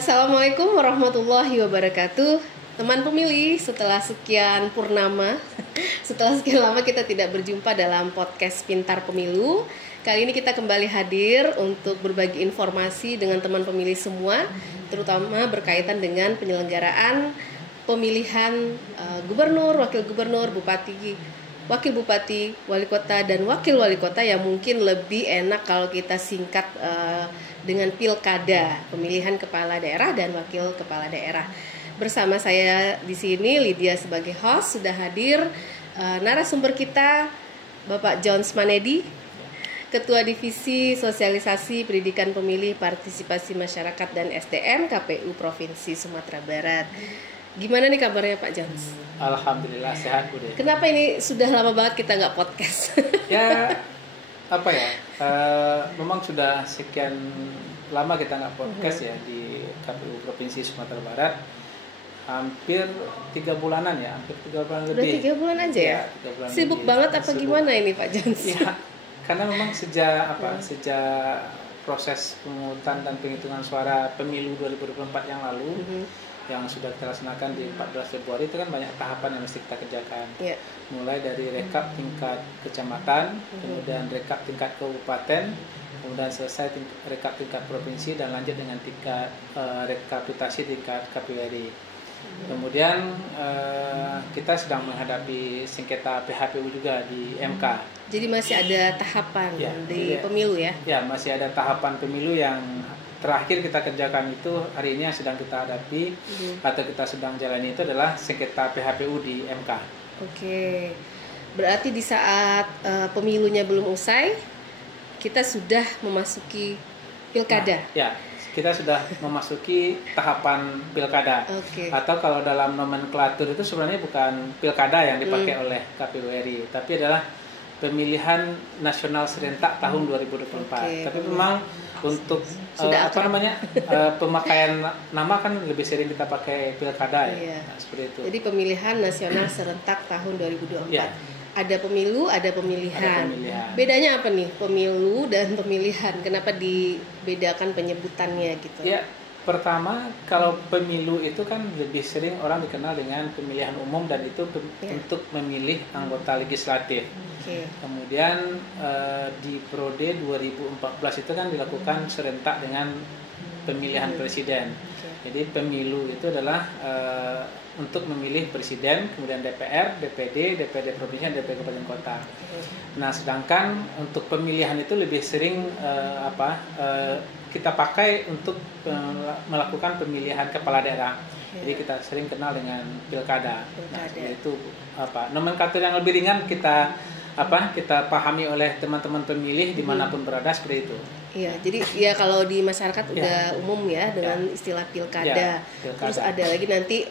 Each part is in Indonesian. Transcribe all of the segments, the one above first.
Assalamualaikum warahmatullahi wabarakatuh. Teman pemilih, setelah sekian purnama, setelah sekian lama kita tidak berjumpa dalam podcast Pintar Pemilu. Kali ini kita kembali hadir untuk berbagi informasi dengan teman pemilih semua, terutama berkaitan dengan penyelenggaraan pemilihan gubernur, wakil gubernur, bupati, wakil bupati, wali kota, dan wakil wali kota yang mungkin lebih enak kalau kita singkat dengan pilkada, pemilihan kepala daerah dan wakil kepala daerah. Bersama saya di sini Lydia sebagai host, sudah hadir narasumber kita Bapak Jones Manedi, Ketua Divisi Sosialisasi Pendidikan Pemilih, Partisipasi Masyarakat dan SDM KPU Provinsi Sumatera Barat. Gimana nih kabarnya Pak Jones? Alhamdulillah sehat Bude. Kenapa ini sudah lama banget kita nggak podcast? Ya memang sudah sekian lama kita nggak podcast ya di KPU Provinsi Sumatera Barat. Hampir 3 bulanan ya, hampir 3 bulan lebih. Udah 3 bulan aja ya? 3 bulan Sibuk lebih. banget apa gimana ini Pak Jones? Ya, karena memang sejak proses pemungutan dan penghitungan suara pemilu 2024 yang lalu yang sudah kita laksanakan di 14 Februari itu kan banyak tahapan yang mesti kita kerjakan. Yeah. Mulai dari rekap tingkat kecamatan, kemudian rekap tingkat kabupaten, kemudian selesai rekap tingkat provinsi dan lanjut dengan tingkat rekapitulasi tingkat KPU RI. Kemudian kita sedang menghadapi sengketa PHPU juga di MK. Jadi masih ada tahapan di pemilu ya? Ya, masih ada tahapan pemilu yang terakhir kita kerjakan itu hari ini yang sedang kita hadapi atau kita sedang jalani itu adalah sengketa PHPU di MK. Oke, berarti di saat pemilunya belum usai, kita sudah memasuki pilkada. Nah, ya, kita sudah memasuki tahapan pilkada. Atau kalau dalam nomenklatur itu sebenarnya bukan pilkada yang dipakai oleh KPU RI, tapi adalah pemilihan nasional serentak tahun 2024. Tapi memang untuk pemakaian nama kan lebih sering kita pakai pilkada ya. Nah, seperti itu. Jadi pemilihan nasional serentak tahun 2024. Ya. Ada pemilu, ada pemilihan. Bedanya apa nih pemilu dan pemilihan? Kenapa dibedakan penyebutannya gitu? Ya, pertama kalau pemilu itu kan lebih sering orang dikenal dengan pemilihan umum dan itu untuk memilih anggota legislatif. Kemudian di periode 2014 itu kan dilakukan serentak dengan pemilihan presiden. Jadi pemilu itu adalah untuk memilih presiden, kemudian DPR, DPD, DPD provinsi, dan DPD kabupaten kota. Nah, sedangkan untuk pemilihan itu lebih sering kita pakai untuk melakukan pemilihan kepala daerah. Jadi kita sering kenal dengan pilkada. Nah, itu nomenklatur yang lebih ringan kita pahami oleh teman-teman pemilih dimanapun berada seperti itu. Iya, jadi ya kalau di masyarakat udah umum ya dengan istilah pilkada. Terus ada lagi nanti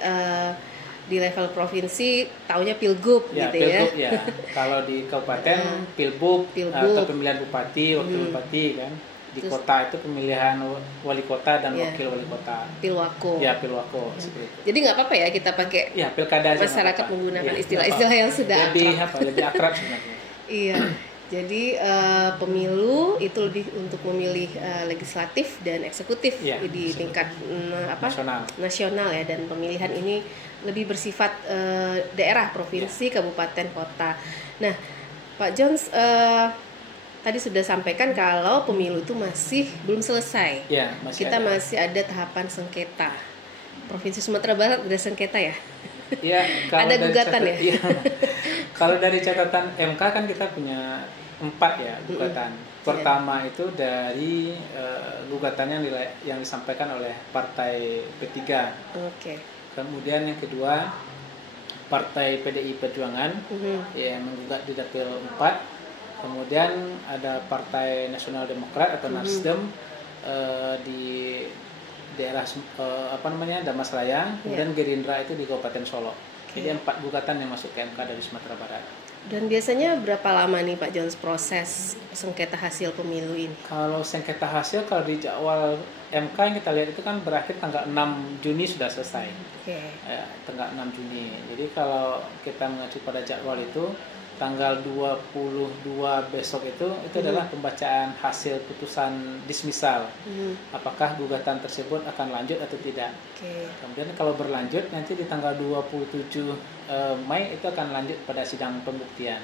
di level provinsi taunya pilgub gitu pilgub, ya. Kalau di kabupaten pilbub atau pemilihan bupati, wakil bupati kan. Di terus, kota itu pemilihan wali kota dan wakil wali kota. Pilwako. Ya, pilwako seperti itu. Jadi nggak apa-apa ya kita pakai pilkada masyarakat menggunakan istilah-istilah yang sudah lebih akrab sebenarnya. Iya. Jadi pemilu itu lebih untuk memilih legislatif dan eksekutif di tingkat nasional ya, dan pemilihan ini lebih bersifat daerah, provinsi, kabupaten, kota. Nah, Pak Jones tadi sudah sampaikan kalau pemilu itu masih belum selesai. Masih ada tahapan sengketa. Provinsi Sumatera Barat ada sengketa ya? Ya, ada gugatan ya? Kalau dari catatan MK kan kita punya 4 gugatan. Pertama itu dari gugatan yang disampaikan oleh Partai P3. Kemudian yang kedua Partai PDI Perjuangan yang menggugat di Dapil 4. Kemudian ada Partai Nasional Demokrat atau Nasdem di daerah Damasraya, kemudian Gerindra itu di Kabupaten Solo. Jadi 4 gugatan yang masuk ke MK dari Sumatera Barat. Dan biasanya berapa lama nih Pak Jones proses sengketa hasil pemilu ini? Kalau sengketa hasil, kalau di jadwal MK yang kita lihat itu kan berakhir tanggal 6 Juni sudah selesai. Tanggal 6 Juni. Jadi kalau kita mengacu pada jadwal itu tanggal 22 besok itu adalah pembacaan hasil putusan dismisal. Apakah gugatan tersebut akan lanjut atau tidak. Kemudian kalau berlanjut nanti di tanggal 27 Mei itu akan lanjut pada sidang pembuktian.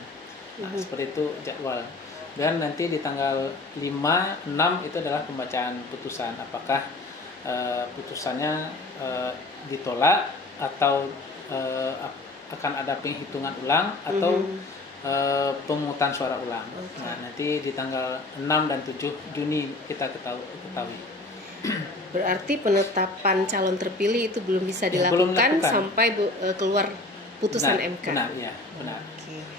Seperti itu jadwal. Dan nanti di tanggal 5, 6 itu adalah pembacaan putusan. Apakah putusannya ditolak atau akan ada penghitungan ulang atau pemungutan suara ulang. Nah, nanti di tanggal 6 dan 7 Juni kita ketahui. Berarti penetapan calon terpilih itu belum bisa dilakukan sampai keluar putusan MK. Benar, ya, benar.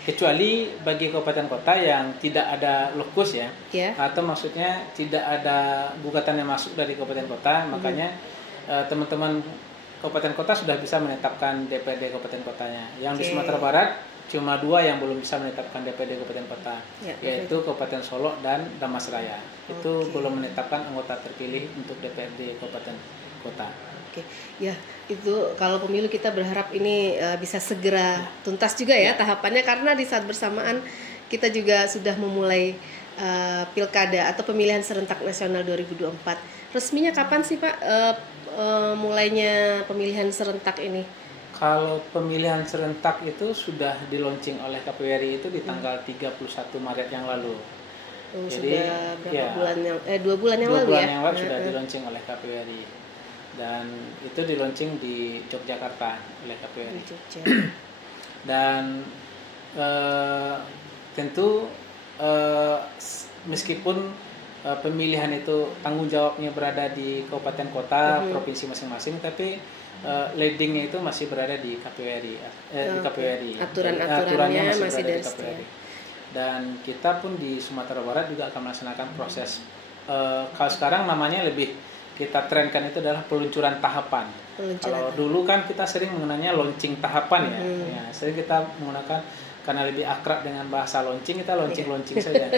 Kecuali bagi kabupaten kota yang tidak ada lokus ya, atau maksudnya tidak ada gugatan yang masuk dari kabupaten kota, makanya teman-teman kabupaten kota sudah bisa menetapkan DPRD kabupaten kotanya. Yang di Sumatera Barat cuma 2 yang belum bisa menetapkan DPRD kabupaten kota, yaitu Kabupaten Solok dan Damasraya. Itu belum menetapkan anggota terpilih untuk DPRD kabupaten kota. Ya, itu kalau pemilu kita berharap ini bisa segera tuntas juga ya tahapannya, karena di saat bersamaan kita juga sudah memulai pilkada atau pemilihan serentak nasional 2024. Resminya kapan sih Pak mulainya pemilihan serentak ini? Kalau pemilihan serentak itu sudah di-launching oleh KPU RI itu di tanggal 31 Maret yang lalu. Jadi sudah berapa bulan yang 2 bulan yang lalu ya? 2 bulan yang lalu sudah di-launching oleh KPU RI. Dan itu di-launching di Yogyakarta oleh KPU RI. Dan tentu meskipun pemilihan itu tanggung jawabnya berada di kabupaten kota, provinsi masing-masing, tapi leadingnya itu masih berada di KPU RI. Di KPU RI. Aturannya masih dari KPU RI. Dan kita pun di Sumatera Barat juga akan melaksanakan proses. Kalau sekarang namanya lebih kita trenkan itu adalah peluncuran tahapan. Kalau dulu kan kita sering mengenanya launching tahapan ya, sering kita menggunakan, karena lebih akrab dengan bahasa launching, kita launching saja.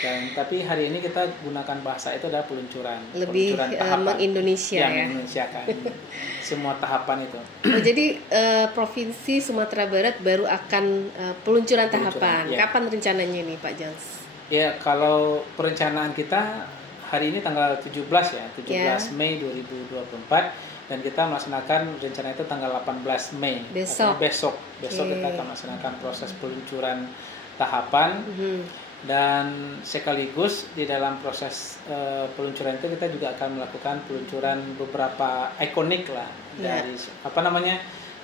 Dan tapi hari ini kita gunakan bahasa itu adalah peluncuran tahapan. Mengindonesia ya. Mengindonesiakan semua tahapan itu. Jadi Provinsi Sumatera Barat baru akan peluncuran tahapan. Ya. Kapan rencananya ini Pak Jans? Ya, kalau perencanaan kita hari ini tanggal 17 ya, 17 Mei 2024. Dan kita melaksanakan rencana itu tanggal 18 Mei. Besok kita akan melaksanakan proses peluncuran tahapan. Dan sekaligus di dalam proses peluncuran itu kita juga akan melakukan peluncuran beberapa ikonik lah dari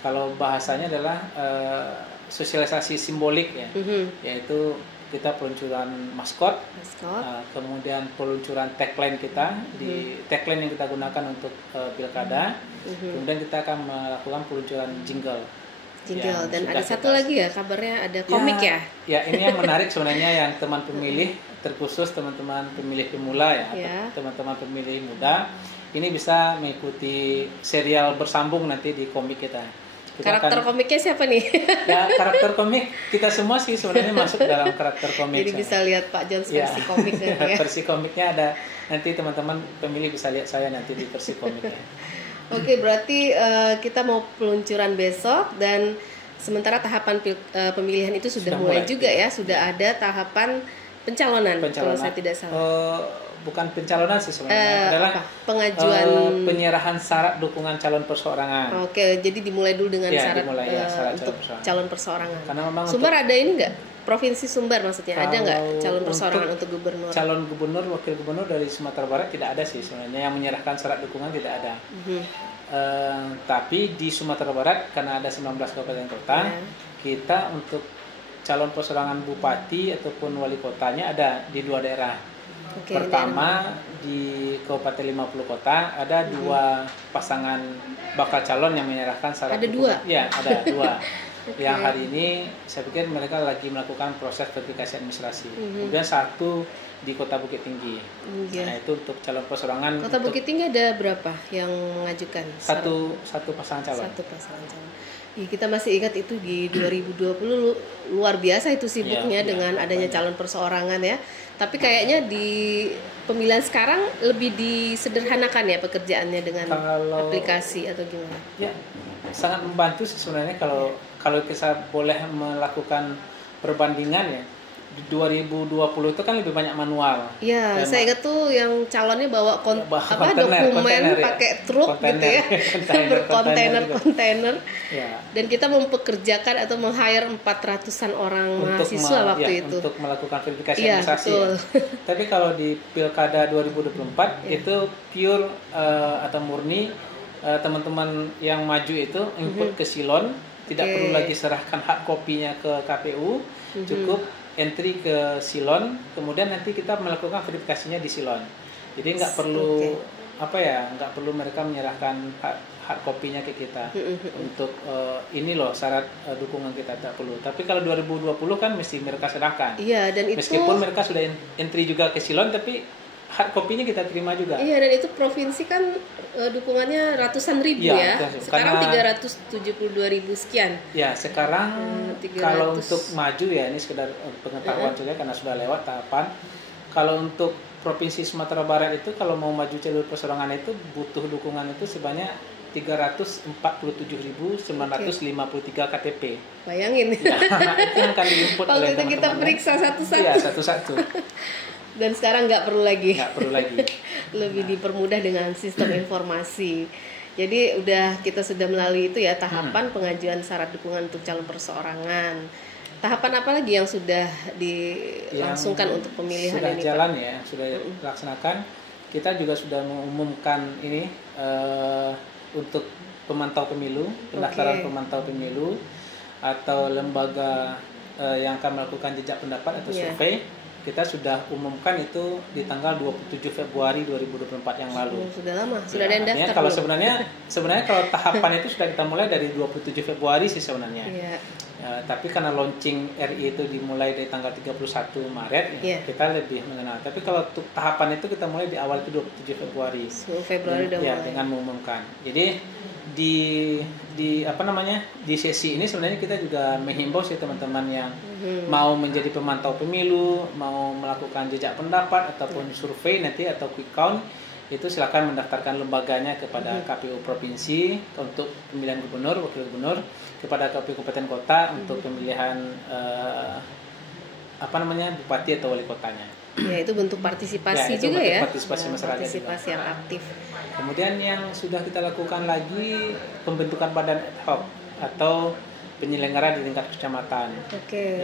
kalau bahasanya adalah sosialisasi simbolik ya, yaitu kita peluncuran maskot. Kemudian peluncuran tagline kita di tagline yang kita gunakan untuk pilkada. Kemudian kita akan melakukan peluncuran jingle. Dan ada satu lagi ya, kabarnya ada komik ya. Ya, ini yang menarik sebenarnya, yang teman pemilih, terkhusus teman-teman pemilih pemula ya, teman-teman pemilih muda, ini bisa mengikuti serial bersambung nanti di komik kita. Karakter komiknya siapa nih? Ya, karakter komik kita semua sih sebenarnya masuk dalam karakter komik. Jadi bisa lihat Pak Jans versi komiknya ya. Versi komiknya ada, nanti teman-teman pemilih bisa lihat saya nanti di versi komiknya. Oke, berarti kita mau peluncuran besok, dan sementara tahapan pemilihan itu sudah mulai juga ya. Sudah ada tahapan pencalonan. Kalau saya tidak salah. Bukan pencalonan sih sebenarnya, adalah pengajuan penyerahan syarat dukungan calon perseorangan. Oke, jadi dimulai dulu dengan syarat untuk calon perseorangan. Karena memang Sumbar ada ini nggak? Provinsi Sumbar maksudnya ada nggak calon perseorangan untuk gubernur? Calon gubernur, wakil gubernur dari Sumatera Barat tidak ada sih sebenarnya, yang menyerahkan syarat dukungan tidak ada. Tapi di Sumatera Barat karena ada 19 kabupaten kota, kita untuk calon perseorangan bupati ataupun wali kotanya ada di 2 daerah. Pertama di Kabupaten 50 Kota ada 2 pasangan bakal calon yang menyerahkan syarat dukungan. Ya, ada 2. Yang hari ini saya pikir mereka lagi melakukan proses verifikasi administrasi. Kemudian 1 di Kota Bukit Tinggi. Nah, itu untuk calon perseorangan. Kota Bukit Tinggi ada berapa yang mengajukan? Satu pasangan calon. Satu pasangan calon. Ya, kita masih ingat itu di 2020 luar biasa itu sibuknya dengan adanya calon perseorangan ya. Tapi kayaknya di pemilihan sekarang lebih disederhanakan ya pekerjaannya dengan aplikasi atau gimana? Ya, sangat membantu sih sebenarnya kalau kita boleh melakukan perbandingan ya, di 2020 itu kan lebih banyak manual. Iya, saya ingat tuh yang calonnya bawa kontainer, dokumen ya. pakai truk gitu ya, berkontainer. Ya. Dan kita mempekerjakan atau meng-hire 400-an orang mahasiswa waktu itu. Untuk melakukan verifikasi Iya, administrasi. betul. Ya. Tapi kalau di Pilkada 2024 itu pure atau murni teman-teman yang maju itu input ke Silon, tidak perlu lagi serahkan hak kopinya ke KPU, cukup entry ke Silon, kemudian nanti kita melakukan verifikasinya di Silon. Jadi nggak perlu nggak perlu mereka menyerahkan hak kopinya ke kita untuk ini loh syarat dukungan kita, tak perlu. Tapi kalau 2020 kan mesti mereka serahkan. Iya, dan itu meskipun mereka sudah entry juga ke Silon, tapi hak kopinya kita terima juga. Iya, dan itu provinsi kan dukungannya ratusan ribu ya. Sekarang 372.000 sekian. Ya, sekarang kalau untuk maju ya, ini sekedar pengetahuan saja karena sudah lewat tahapan. Kalau untuk Provinsi Sumatera Barat itu kalau mau maju jalur perseorangan itu butuh dukungan itu sebanyak 347.953 KTP. Bayangin. Ya, itu yang akan diinput oleh teman-teman. Waktu itu kita periksa satu-satu. Iya, satu-satu. Dan sekarang nggak perlu lagi. Nggak perlu lagi. Lebih dipermudah dengan sistem informasi. Jadi kita sudah melalui itu ya tahapan pengajuan syarat dukungan untuk calon perseorangan. Tahapan apa lagi yang sudah dilangsungkan untuk pemilihan sudah ini? Sudah jalan ya, sudah dilaksanakan. Kita juga sudah mengumumkan ini untuk pemantau pemilu, pendaftaran pemantau pemilu atau lembaga yang akan melakukan jejak pendapat atau survei. Kita sudah umumkan itu di tanggal 27 Februari 2024 yang lalu. Sudah lama, sudah ada yang daftar. Kalau sebenarnya kalau tahapan itu sudah kita mulai dari 27 Februari sih sebenarnya. Iya. Tapi karena launching RI itu dimulai dari tanggal 31 Maret, kita lebih mengenal. Tapi kalau untuk tahapan itu kita mulai di awal itu 27 Februari. Februari udah mulai. Dengan mengumumkan. Jadi di sesi ini sebenarnya kita juga menghimbau sih teman-teman yang mau menjadi pemantau pemilu, mau melakukan jejak pendapat ataupun survei nanti atau quick count, itu silakan mendaftarkan lembaganya kepada KPU provinsi untuk pemilihan gubernur, wakil gubernur, kepada KPU kabupaten kota untuk pemilihan bupati atau wali kotanya. Ya, itu bentuk partisipasi juga ya. Partisipasi masyarakat. Partisipasi yang aktif. Kemudian yang sudah kita lakukan lagi pembentukan badan ad hoc atau penyelenggara di tingkat kecamatan. Oke.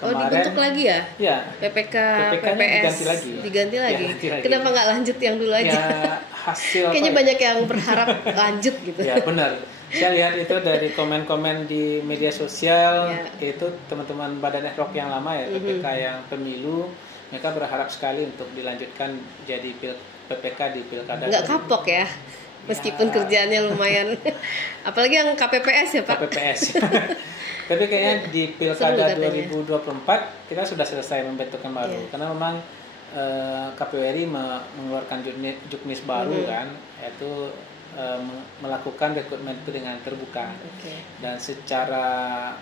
Dibentuk lagi ya? Ya. PPK, PPS diganti lagi. Kenapa nggak lanjut yang dulu aja? Ya, hasil kayaknya banyak yang berharap lanjut gitu. Ya, benar. Saya lihat itu dari komen-komen di media sosial, itu teman-teman badan ad hoc yang lama ya, PPK yang pemilu, mereka berharap sekali untuk dilanjutkan jadi PPK di pilkada. Nggak kapok ya? Meskipun kerjaannya lumayan. Apalagi yang KPPS ya Pak? KPPS. Tapi kayaknya di pilkada 2024 kita sudah selesai membentuk yang baru. Karena memang KPU RI mengeluarkan juknis baru kan, yaitu melakukan rekrutmen itu dengan terbuka. Dan secara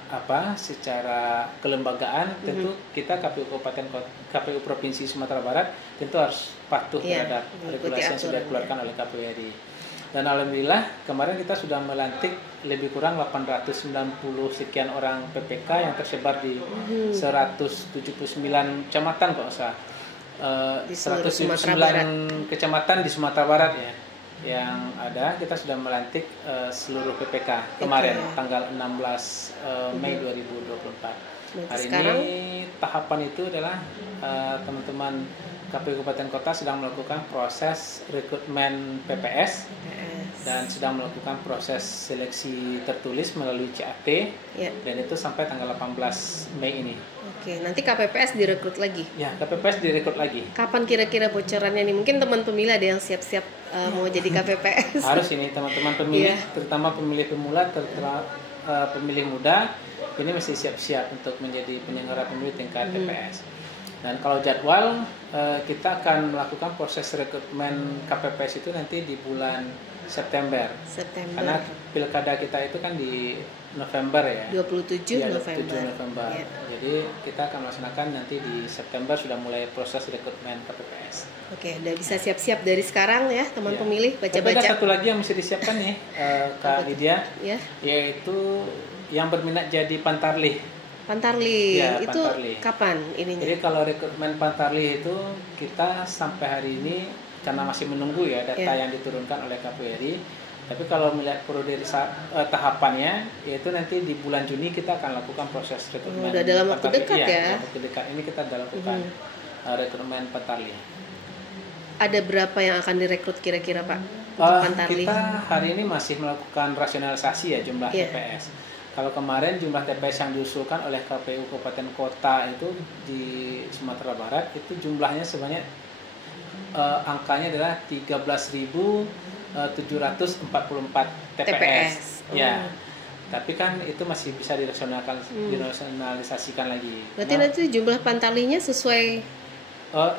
kelembagaan tentu kita KPU Provinsi Sumatera Barat tentu harus patuh terhadap regulasi yang sudah dikeluarkan oleh KPU RI. Dan alhamdulillah kemarin kita sudah melantik lebih kurang 890 sekian orang PPK yang tersebar di 179 kecamatan kalau usah. 179 kecamatan di Sumatera Barat ya. Yang ada kita sudah melantik seluruh PPK kemarin tanggal 16 Mei 2024. Hari sekarang, ini tahapan itu adalah teman-teman KPU Kabupaten Kota sedang melakukan proses rekrutmen PPS dan sedang melakukan proses seleksi tertulis melalui CAT dan itu sampai tanggal 18 Mei ini. Oke, nanti KPPS direkrut lagi? Ya, KPPS direkrut lagi. Kapan kira-kira bocorannya nih? Mungkin teman pemilih ada yang siap-siap mau jadi KPPS. Harus ini teman-teman pemilih, terutama pemilih pemula, terutama pemilih muda, ini mesti siap-siap untuk menjadi penyelenggara pemilu tingkat PPS. Dan kalau jadwal, kita akan melakukan proses rekrutmen KPPS itu nanti di bulan September. Karena pilkada kita itu kan di November ya. 27 November. Ya. Jadi kita akan melaksanakan nanti di September sudah mulai proses rekrutmen KPPS. Oke, udah bisa siap-siap dari sekarang ya teman pemilih, baca-baca. Tapi ada satu lagi yang mesti disiapkan nih, Kak Lydia, yaitu yang berminat jadi pantarlih. Pantarlih Ya, itu Pantarlih. kapan ininya? Jadi kalau rekrutmen Pantarlih itu kita sampai hari ini karena masih menunggu ya data yang diturunkan oleh KPRI. Tapi kalau melihat tahapannya, yaitu nanti di bulan Juni kita akan lakukan proses rekrutmen. Udah dalam waktu Pantarlih. dekat ya? Dalam waktu dekat ini kita akan lakukan rekrutmen Pantarlih. Ada berapa yang akan direkrut kira-kira Pak untuk Pantarlih? Kita hari ini masih melakukan rasionalisasi ya jumlah TPS. Kalau kemarin jumlah TPS yang diusulkan oleh KPU Kabupaten Kota itu di Sumatera Barat itu jumlahnya sebanyak angkanya adalah 13.744 TPS. Ya. Tapi kan itu masih bisa dirasionalisasikan lagi. Berarti nanti jumlah Pantarlihnya sesuai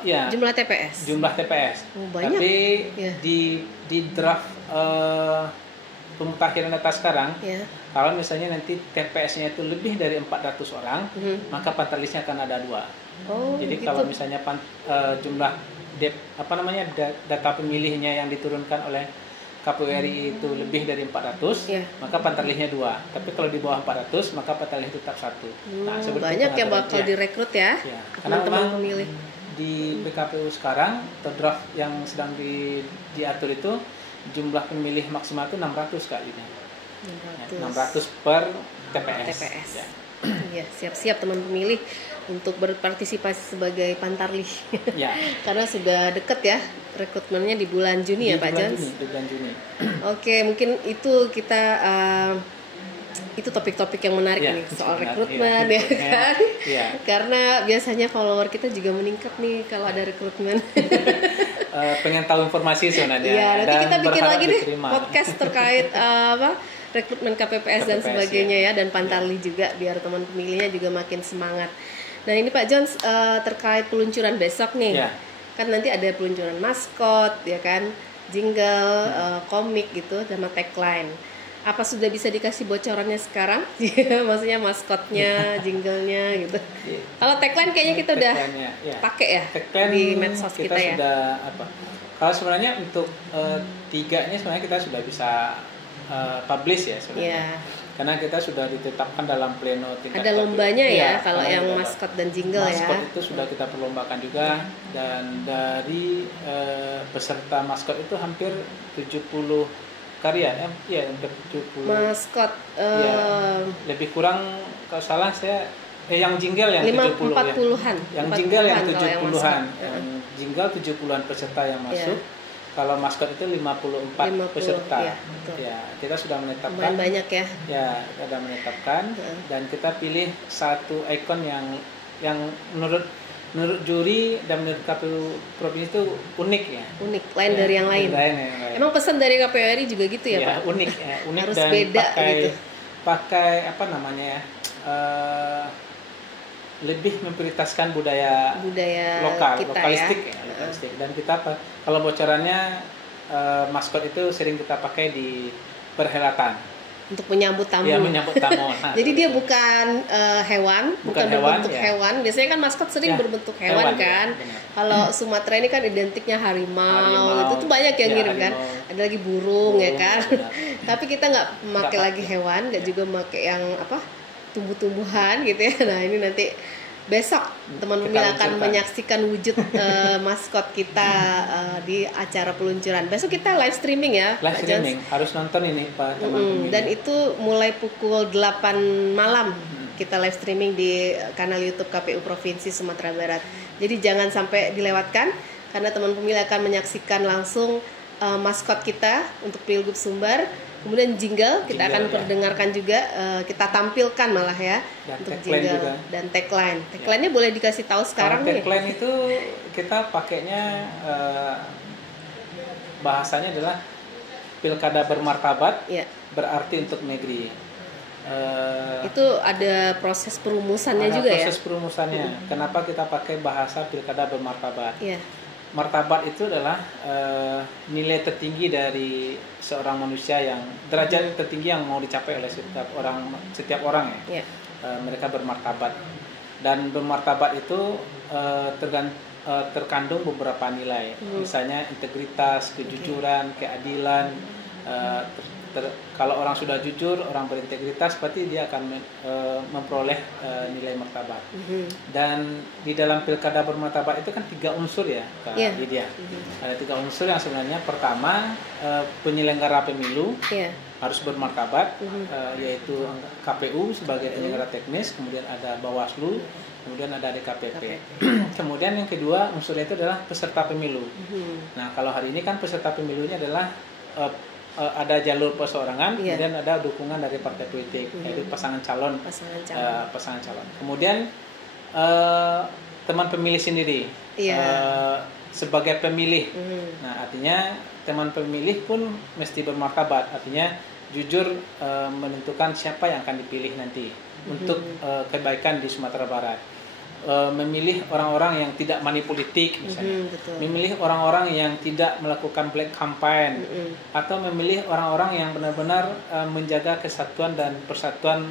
jumlah TPS. Jumlah TPS. Banyak. Tapi di draft pemutakhiran data sekarang, kalau misalnya nanti TPS-nya itu lebih dari 400 orang, maka Pantarlihnya akan ada 2. Jadi kalau misalnya jumlah data pemilihnya yang diturunkan oleh KPURI itu lebih dari 400, maka Pantarlihnya 2. Tapi kalau di bawah 400, maka Pantarlih tetap 1. Nah, banyak yang bakal direkrut ya, karena teman-teman pemilih. Di PKPU sekarang, atau draft yang sedang diatur itu, jumlah pemilih maksimal itu 600 kalinya. 600 per TPS. Ya, siap-siap teman pemilih untuk berpartisipasi sebagai Pantarlih. Ya. Karena sudah deket ya rekrutmennya di bulan Juni ya Pak Jans. Di bulan Juni. Oke, mungkin itu kita itu topik-topik yang menarik nih soal rekrutmen ya kan. Karena biasanya follower kita juga meningkat nih kalau ada rekrutmen. Pengen tahu informasi sebenarnya. Ya, nanti kita bikin lagi deh podcast terkait rekrutmen KPPS dan sebagainya ya, dan Pantarlih juga biar teman pemilihnya juga makin semangat. Nah ini Pak Jones terkait peluncuran besok nih, kan nanti ada peluncuran maskot ya kan, jingle, komik gitu sama tagline. Apa sudah bisa dikasih bocorannya sekarang? Maksudnya maskotnya, jinglenya gitu. Kalau tagline kayaknya kita udah pakai ya di medsos kita ya. Sudah Kalau sebenarnya untuk 3-nya sebenarnya kita sudah bisa publish ya sebenarnya. Karena kita sudah ditetapkan dalam pleno tingkat. Ada lombanya ya kalau yang maskot dan jingle maskot ya. Itu sudah kita perlombakan juga, dan dari peserta maskot itu hampir 70 karya ya, hampir 70 maskot. Lebih kurang kalau salah saya yang jingle yang 70 40-an. Yang jingle yang 70-an. Jingle 70-an peserta yang masuk. Kalau maskot itu 54 peserta. Kita sudah menetapkan. Banyak ya. Ya, kita sudah menetapkan dan kita pilih satu ikon yang menurut juri dan menurut KPU provinsi itu unik ya. Unik, lain dari yang lain. Emang pesan dari KPURI juga gitu ya, Pak? Unik Harus dan beda gitu. Pakai lebih memprioritaskan budaya lokal, kita lokalistik ya. Lokalistik. Dan kita kalau bocorannya maskot itu sering kita pakai di perhelatan untuk menyambut tamu. Ya, menyambut tamu. Nah, jadi dia bukan hewan, bukan berbentuk hewan. Biasanya kan maskot sering berbentuk hewan kan. Kalau Sumatera ini kan identiknya harimau. Itu tuh banyak yang ngirim kan. Ada lagi burung ya kan. Tapi kita nggak memakai lagi hewan, nggak juga memakai yang tumbuh-tumbuhan gitu ya. Nah ini nanti besok teman pemilih akan menyaksikan wujud maskot kita di acara peluncuran. Besok kita live streaming ya. Live streaming, harus nonton ini Pak teman pemilih. Dan itu mulai pukul 8 malam kita live streaming di kanal YouTube KPU Provinsi Sumatera Barat. Jadi jangan sampai dilewatkan karena teman pemilih akan menyaksikan langsung maskot kita untuk Pilgub Sumbar. Kemudian jingle kita akan perdengarkan juga, kita tampilkan malah ya dan untuk jingle juga. Dan tagline. Tagline-nya boleh dikasih tahu sekarang nih. Tagline itu kita pakainya bahasanya adalah pilkada bermartabat, berarti untuk negeri. Itu ada proses perumusannya juga ya. Proses perumusannya. Kenapa kita pakai bahasa pilkada bermartabat? Martabat itu adalah nilai tertinggi dari seorang manusia, yang derajat tertinggi yang mau dicapai oleh setiap orang ya. Mereka bermartabat, dan bermartabat itu terkandung beberapa nilai, misalnya integritas, kejujuran, keadilan, Kalau orang sudah jujur, orang berintegritas, berarti dia akan memperoleh nilai martabat. Dan di dalam pilkada bermartabat itu kan 3 unsur ya, Kak Lydia. Ada 3 unsur yang sebenarnya pertama penyelenggara pemilu harus bermartabat, yaitu KPU sebagai penyelenggara teknis, kemudian ada Bawaslu, kemudian ada DKPP. Kemudian yang kedua unsurnya itu adalah peserta pemilu. Nah, kalau hari ini kan peserta pemilunya adalah ada jalur perseorangan, kemudian ada dukungan dari partai politik, yaitu pasangan calon. Kemudian teman pemilih sendiri sebagai pemilih. Nah, artinya teman pemilih pun mesti bermartabat, artinya jujur menentukan siapa yang akan dipilih nanti untuk kebaikan di Sumatera Barat. Memilih orang-orang yang tidak money politik misalnya, memilih orang-orang yang tidak melakukan black campaign, atau memilih orang-orang yang benar-benar menjaga kesatuan dan persatuan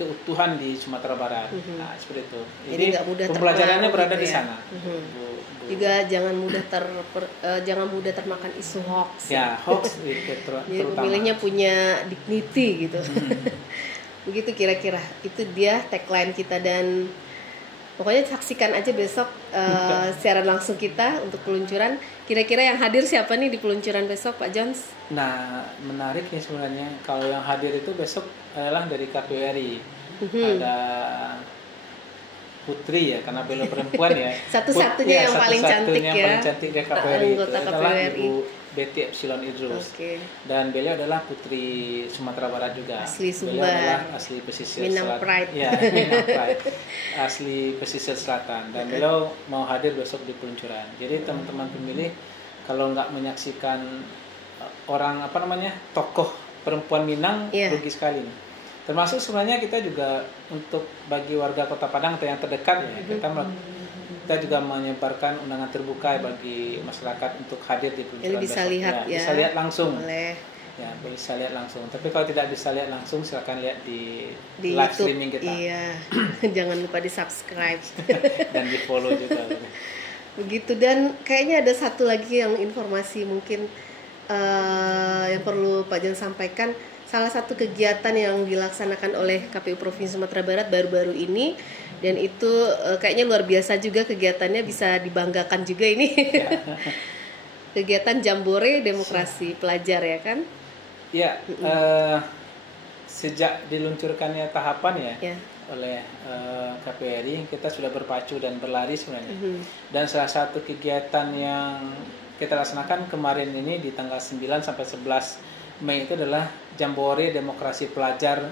keutuhan di Sumatera Barat. Nah, seperti itu. Jadi pembelajarannya berada di sana. Juga jangan mudah termakan isu hoax. Ya, hoax itu Jadi pemilihnya punya dignity gitu. Begitu kira-kira. Itu dia tagline kita, dan pokoknya saksikan aja besok siaran langsung kita untuk peluncuran. Kira-kira yang hadir siapa nih di peluncuran besok, Pak Jones? Nah, menarik nih sebenarnya. Kalau yang hadir itu besok adalah dari KPU RI. Ada Putri ya, karena beliau perempuan ya. Satu-satunya yang paling cantik ya. Paling cantik di KPU RI itu adalah KPU. Ibu Betty Epsilon Idrus. Dan beliau adalah putri Sumatera Barat juga. Asli Sumbar. Beliau adalah asli pesisir Minang Pride. Ya, Minang Pride. Asli pesisir selatan. Dan beliau mau hadir besok di peluncuran. Jadi teman-teman pemilih kalau nggak menyaksikan tokoh perempuan Minang, rugi sekali. Termasuk sebenarnya kita juga untuk bagi warga Kota Padang atau yang terdekat ya, kita juga menyebarkan undangan terbuka bagi masyarakat untuk hadir di peluncuran bisa besok. Lihat ya. Bisa lihat langsung. Boleh. Ya, bisa lihat langsung. Tapi kalau tidak bisa lihat langsung, silakan lihat di live YouTube, streaming kita. Iya. Jangan lupa di-subscribe dan di-follow juga. Begitu. Dan kayaknya ada satu lagi yang informasi mungkin yang perlu Pak Jan sampaikan. Salah satu kegiatan yang dilaksanakan oleh KPU Provinsi Sumatera Barat baru-baru ini, dan itu kayaknya luar biasa juga kegiatannya, bisa dibanggakan juga ini. Kegiatan Jambore Demokrasi Pelajar ya kan? Ya, sejak diluncurkannya tahapan oleh KPU RI, kita sudah berpacu dan berlari sebenarnya. Dan salah satu kegiatan yang kita laksanakan kemarin ini di tanggal 9 sampai 11 Mei itu adalah Jambore Demokrasi Pelajar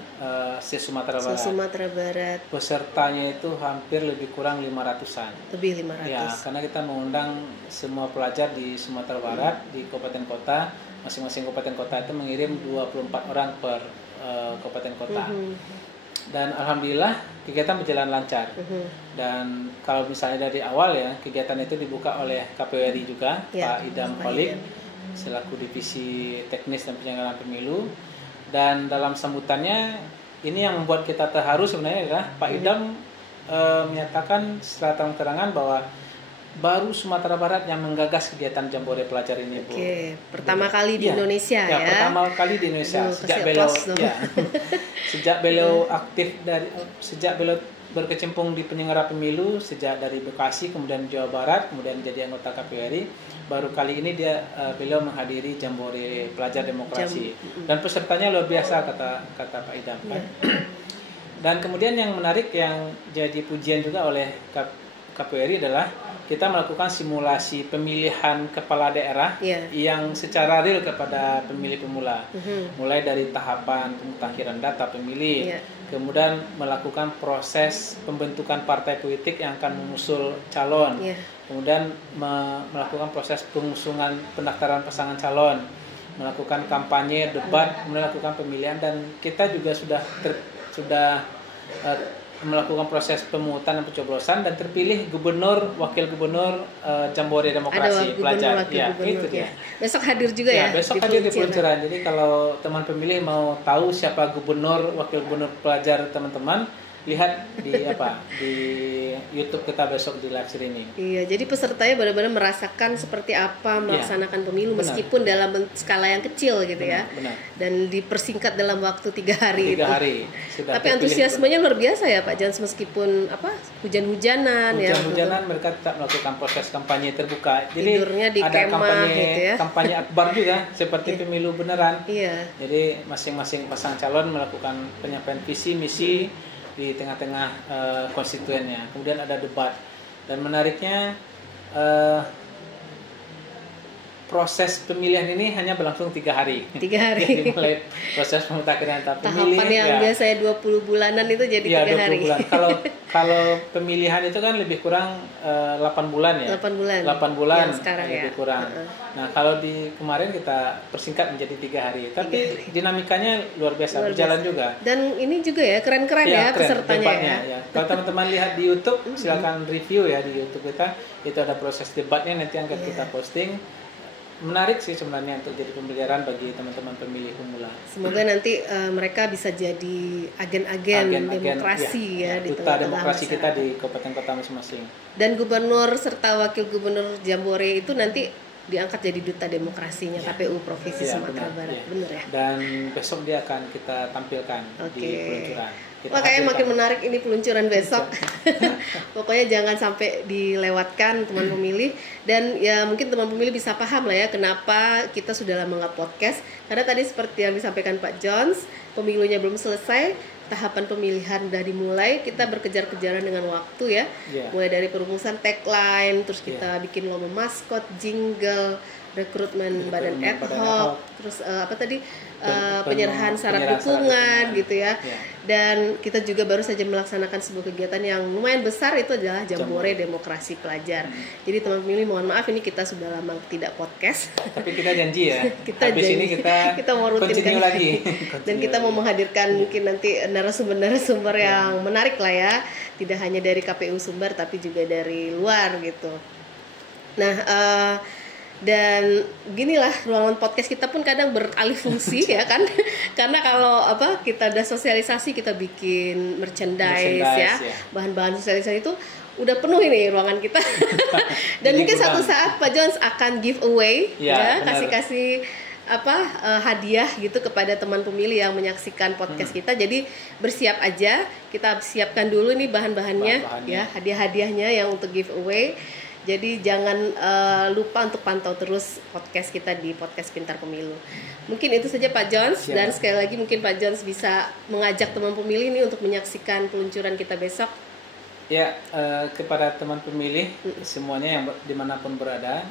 se-Sumatera Barat. Sumatera Barat. Pesertanya itu hampir lebih kurang 500-an. Lebih 500. Ya, karena kita mengundang semua pelajar di Sumatera Barat, di kabupaten kota. Masing-masing kabupaten kota itu mengirim 24 orang per kabupaten kota. Dan alhamdulillah kegiatan berjalan lancar. Dan kalau misalnya dari awal ya, kegiatan itu dibuka oleh KPU RI juga, Pak Idam Kholik selaku divisi teknis dan penyelenggaraan pemilu. Dan dalam sambutannya ini yang membuat kita terharu sebenarnya adalah Pak Idam menyatakan secara terang-terangan bahwa baru Sumatera Barat yang menggagas kegiatan Jambore Pelajar ini, Bu. Pertama kali di Indonesia ya. Pertama kali di Indonesia. Sejak beliau aktif sejak beliau berkecimpung di penyelenggara pemilu, sejak dari Bekasi, kemudian Jawa Barat, kemudian jadi anggota KPU RI, baru kali ini beliau menghadiri Jambore Pelajar Demokrasi. Dan pesertanya luar biasa kata Pak Idam. Dan kemudian yang menarik yang jadi pujian juga oleh KPU RI adalah kita melakukan simulasi pemilihan kepala daerah yang secara real kepada pemilih pemula. Mulai dari tahapan pemutakhiran data pemilih, kemudian melakukan proses pembentukan partai politik yang akan mengusul calon, kemudian melakukan proses pengusungan pendaftaran pasangan calon, melakukan kampanye, debat, melakukan pemilihan, dan kita juga sudah melakukan proses pemungutan dan pencoblosan dan terpilih gubernur, wakil gubernur Jambore Demokrasi Pelajar. Itu dia. Besok hadir juga ya? Besok hadir di peluncuran. Jadi kalau teman pemilih mau tahu siapa gubernur, wakil gubernur pelajar teman-teman, lihat di YouTube kita besok di live streaming. Iya, jadi pesertanya benar-benar merasakan seperti apa melaksanakan pemilu meskipun dalam skala yang kecil gitu ya. Benar. Dan dipersingkat dalam waktu 3 hari. 3 hari. Tapi antusiasmenya luar biasa ya Pak Jans, meskipun hujan-hujanan ya. Hujan-hujanan mereka tetap melakukan proses kampanye terbuka. Jadi tidurnya di ada kemah gitu ya. kampanye akbar juga seperti pemilu beneran. Iya. Jadi masing-masing pasangan calon melakukan penyampaian visi misi di tengah-tengah konstituennya. Kemudian ada debat. Dan menariknya proses pemilihan ini hanya berlangsung 3 hari. 3 hari. Jadi mulai proses pemutakhiran pemilih. Tahapan yang biasanya 20 bulanan itu jadi 3 hari. 20 bulan. Kalau pemilihan itu kan lebih kurang 8 bulan ya. 8 bulan. 8 bulan yang sekarang lebih kurang. Nah, kalau di kemarin kita persingkat menjadi 3 hari. Tapi dinamikanya luar biasa, berjalan juga. Dan ini juga ya keren-keren ya pesertanya ya. Kalau teman-teman lihat di YouTube, silakan review ya di YouTube kita. Itu ada proses debatnya, nanti akan kita posting. Menarik sih sebenarnya untuk jadi pembelajaran bagi teman-teman pemilih pemula. Semoga nanti mereka bisa jadi agen-agen demokrasi di duta demokrasi kita di kabupaten kota masing-masing. Dan gubernur serta wakil gubernur Jambore itu nanti diangkat jadi duta demokrasinya KPU Provinsi Sumatera Barat. Benar ya? Dan besok dia akan kita tampilkan di peluncuran. Makanya makin menarik ini peluncuran besok. Pokoknya jangan sampai dilewatkan teman pemilih. Dan ya mungkin teman pemilih bisa paham lah ya kenapa kita sudah lama nggak podcast. Karena tadi seperti yang disampaikan Pak Jones, pemilunya belum selesai, tahapan pemilihan udah dimulai, kita berkejar-kejaran dengan waktu ya. Mulai dari perumusan tagline, terus kita bikin logo maskot, jingle, rekrutmen badan ad hoc, terus penyerahan syarat dukungan gitu ya. Dan kita juga baru saja melaksanakan sebuah kegiatan yang lumayan besar, itu adalah Jambore Demokrasi Pelajar. Jadi teman pemilih mohon maaf ini kita sudah lama tidak podcast. Tapi kita janji ya. Habis ini kita mau rutinkan lagi. Dan kita mau menghadirkan mungkin nanti narasumber-narasumber yang menarik lah ya. Tidak hanya dari KPU Sumbar tapi juga dari luar gitu. Nah, dan ginilah ruangan podcast kita pun kadang beralih fungsi ya kan, karena kalau kita ada sosialisasi, kita bikin merchandise ya, bahan-bahan sosialisasi itu udah penuh ini ruangan kita. Dan mungkin suatu saat Pak Jones akan giveaway kasih hadiah gitu kepada teman pemilih yang menyaksikan podcast kita. Jadi bersiap aja, kita siapkan dulu nih bahan-bahannya ya, hadiah-hadiahnya yang untuk giveaway. Jadi jangan lupa untuk pantau terus podcast kita di Podcast Pintar Pemilu. Mungkin itu saja Pak Jones. Dan sekali lagi mungkin Pak Jones bisa mengajak teman pemilih ini untuk menyaksikan peluncuran kita besok. Ya, kepada teman pemilih semuanya yang dimanapun berada,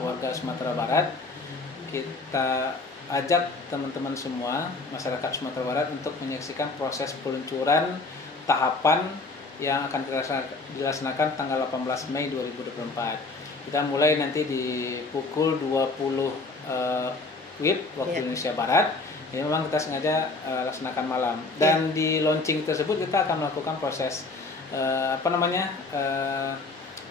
warga Sumatera Barat, kita ajak teman-teman semua masyarakat Sumatera Barat untuk menyaksikan proses peluncuran tahapan yang akan dilaksanakan tanggal 18 Mei 2024. Kita mulai nanti di pukul 20 WIB waktu Indonesia Barat. Ini memang kita sengaja laksanakan malam. Dan di launching tersebut kita akan melakukan proses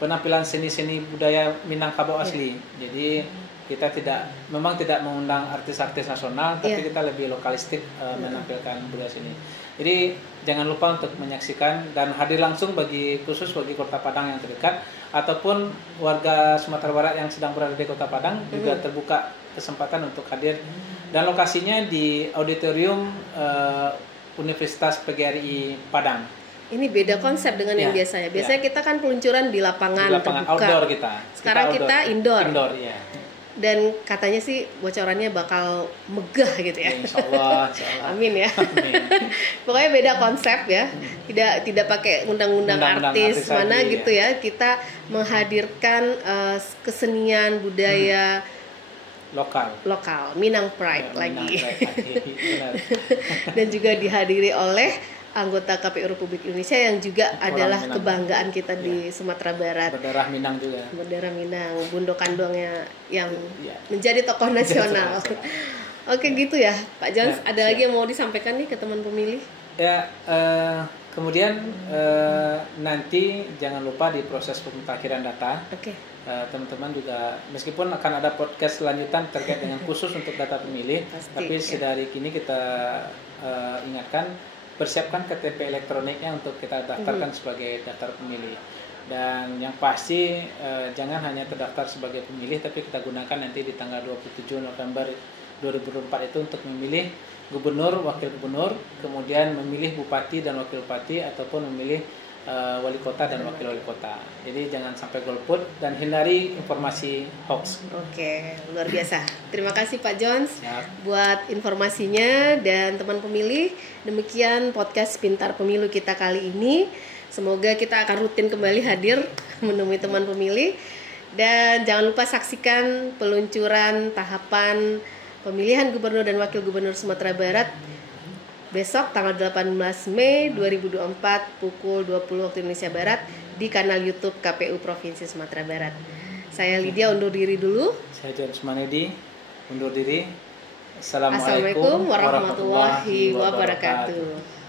penampilan seni-seni budaya Minangkabau asli. Jadi kita memang tidak mengundang artis-artis nasional, tapi kita lebih lokalistik menampilkan budaya seni. Jadi jangan lupa untuk menyaksikan dan hadir langsung khusus bagi Kota Padang yang terdekat ataupun warga Sumatera Barat yang sedang berada di Kota Padang juga terbuka kesempatan untuk hadir. Dan lokasinya di auditorium Universitas PGRI Padang. Ini beda konsep dengan yang biasanya. Biasanya kita kan peluncuran di lapangan terbuka. Outdoor kita. Sekarang kita indoor. Indoor, ya. Dan katanya sih bocorannya bakal megah gitu ya. Insya Allah. Amin ya. Amin. Pokoknya beda konsep ya. Tidak pakai undang-undang artis mana gitu ya. Kita menghadirkan kesenian budaya lokal, Minang Pride lagi. Dan juga dihadiri oleh anggota KPU Republik Indonesia yang juga adalah Minang. Kebanggaan kita di Sumatera Barat. Berdarah Minang juga. Berdarah Minang, Bundo Kandongnya yang menjadi tokoh nasional. Oke gitu ya, Pak Jones. Ada lagi yang mau disampaikan nih ke teman pemilih? Ya, kemudian nanti jangan lupa di proses pemutakhiran data. Teman-teman juga meskipun akan ada podcast lanjutan terkait dengan khusus untuk data pemilih, tapi sedari kini kita ingatkan persiapkan KTP elektroniknya untuk kita daftarkan sebagai daftar pemilih. Dan yang pasti jangan hanya terdaftar sebagai pemilih, tapi kita gunakan nanti di tanggal 27 November 2024 itu untuk memilih gubernur, wakil gubernur, kemudian memilih bupati dan wakil bupati, ataupun memilih wali kota dan wakil wali kota. Jadi jangan sampai golput dan hindari informasi hoax. Oke, luar biasa. Terima kasih Pak Jones buat informasinya dan teman pemilih. Demikian podcast Pintar Pemilu kita kali ini. Semoga kita akan rutin kembali hadir menemui teman pemilih. Dan jangan lupa saksikan peluncuran tahapan pemilihan gubernur dan wakil gubernur Sumatera Barat besok tanggal 18 Mei 2024 pukul 20 waktu Indonesia Barat di kanal YouTube KPU Provinsi Sumatera Barat. Saya Lydia undur diri dulu. Saya Jones Manedi undur diri. Assalamualaikum warahmatullahi wabarakatuh.